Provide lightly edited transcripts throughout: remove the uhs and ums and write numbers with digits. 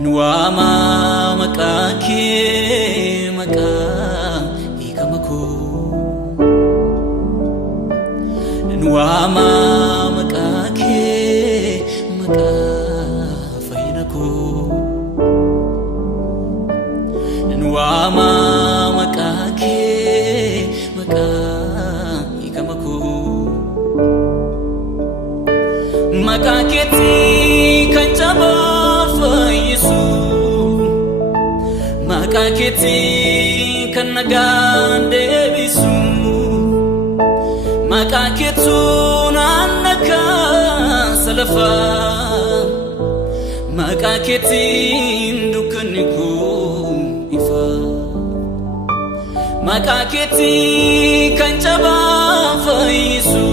Nwama makake maka ikamako Nwama makake maka fainako Nwama makake maka ikamako Makaketi kanjaba faisu Makaketi kanagande bisu Makaketu nanaka salafa Makaketi ndukaniku ifa Makaketi kanjaba faisu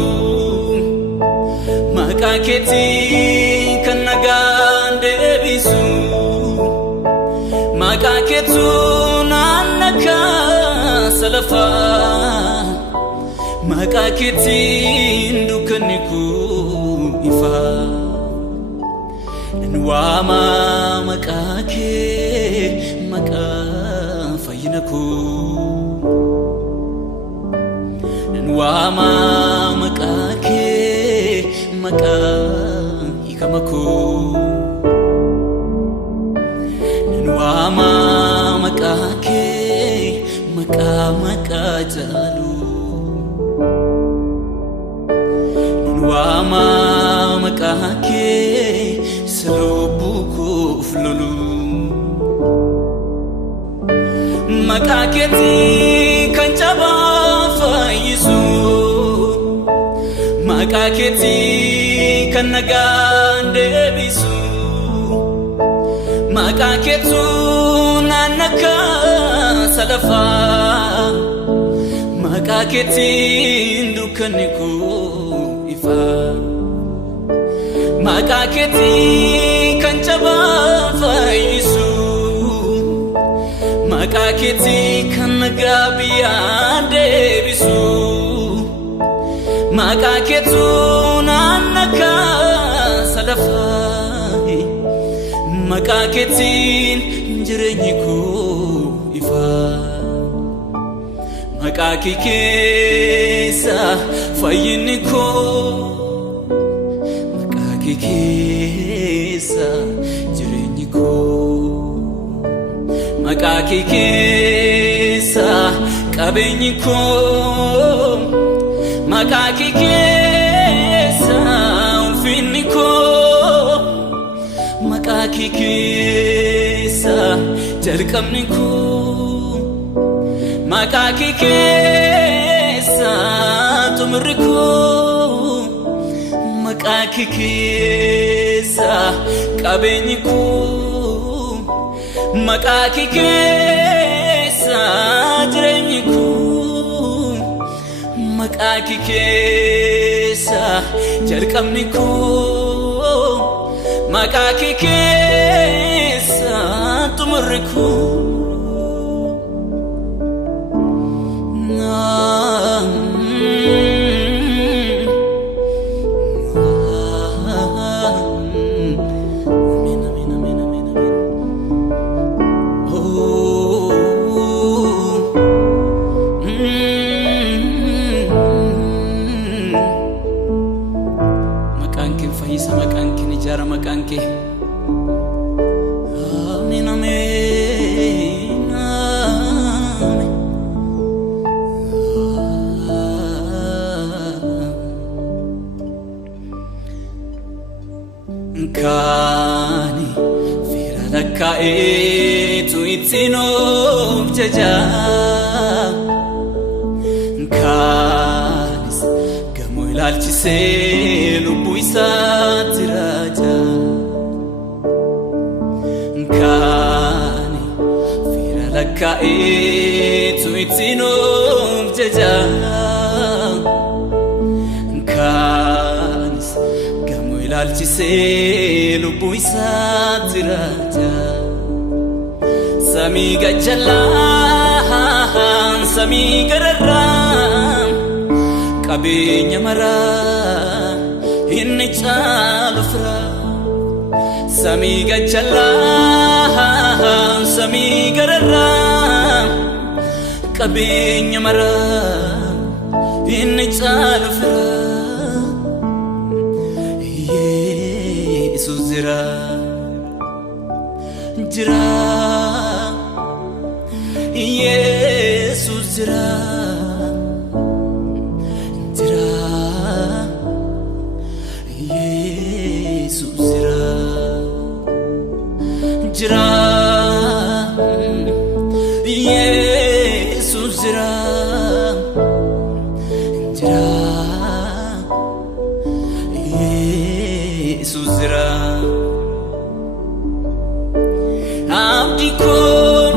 Makaketi kanagande bisu Makaketu nanaka salafa Makaketi ndukaniku ifa Nwama makake maka fayinaku Nwama makake maka ikamako Nwama makake maka jalu Nwama makake salobuku flulu Makaketi kanjaba faizu Makaketi kanagande bisu Makaketu nanaka salafa Makaketi ndukaniku ifa Makaketi kanjaba faisu Makaketi kanagabiyande bisu Makaketu nanaka salafa Makaketin jirenyiku ifa Makakikesa fayiniko Makakikesa jirenyiku Makakikesa kabenyiko Makakikesa ulfiniko Makakikesa jalkamniku Makakikesa tumriku Makakikesa kabenyiku Makakikesa jirenyiku Makakikesa jalkamniku Makakikesa tumriku Makanke amin amin amin Kani fira lakkaetu ittinuuf jaja Kanis gamoo ilaalchisee lubbuu isaatti raja Kani fira lakkaetu ittinuuf jaja Kanis gamoo ilaalchisee lubbuu isaatti raja Samii gajjalaan samii gararraan qabeenya maraa inni caalu fira samii gajjalaan samii gararraa qabeenya maraa inni caalu firaa Yesuus jira Yesuus jira Yesuus jira Yesuus jira Yesuus jira abdi ko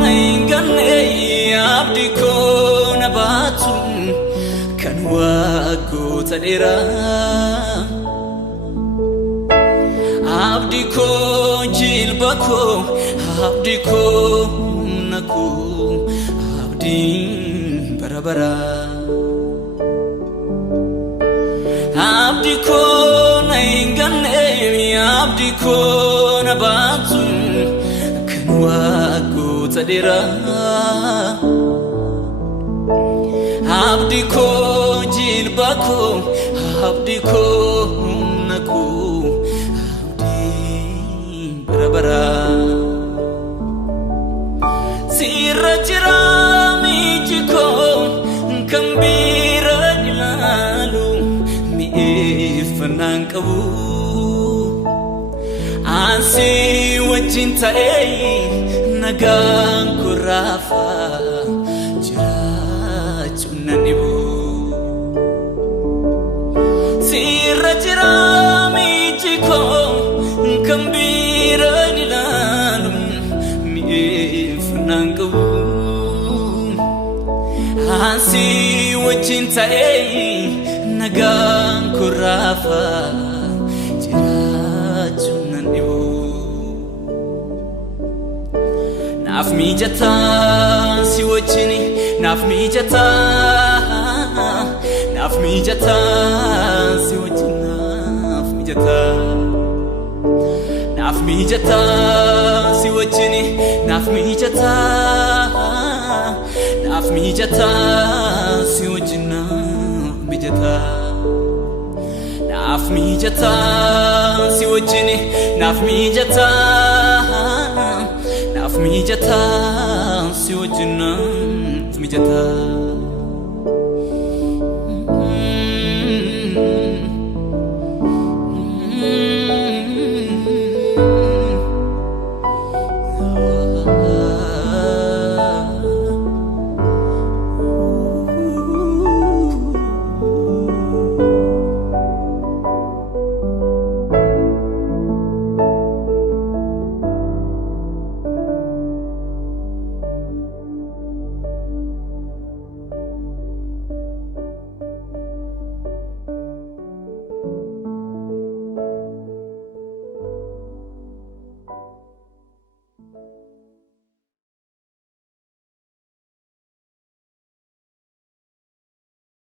na ingane abdi ko na batu kan wago tadera abdi ko jilbako abdi ko naku abdi barabara abdi ko na ingane abdi ko na batu kan wago tadera abdi ko jilbako abdi ko naku bara sirra jira mijiko kambira ilalu mi ifnan qabu ansi wajin ta'e nagaan kurafa jiraachuun nan dhibu sirra jira mijiko kambira ilalu mi ifnan qabu ansi wajin ta'e nagaan kurafa jiraachuun nan dhibu naaf mijata si wajini naaf mijata si wajin naaf mijata naaf mijata si wajini naaf mijata si wajin naaf mijata naaf mijata si wajini naaf mijata si wajin naaf mijata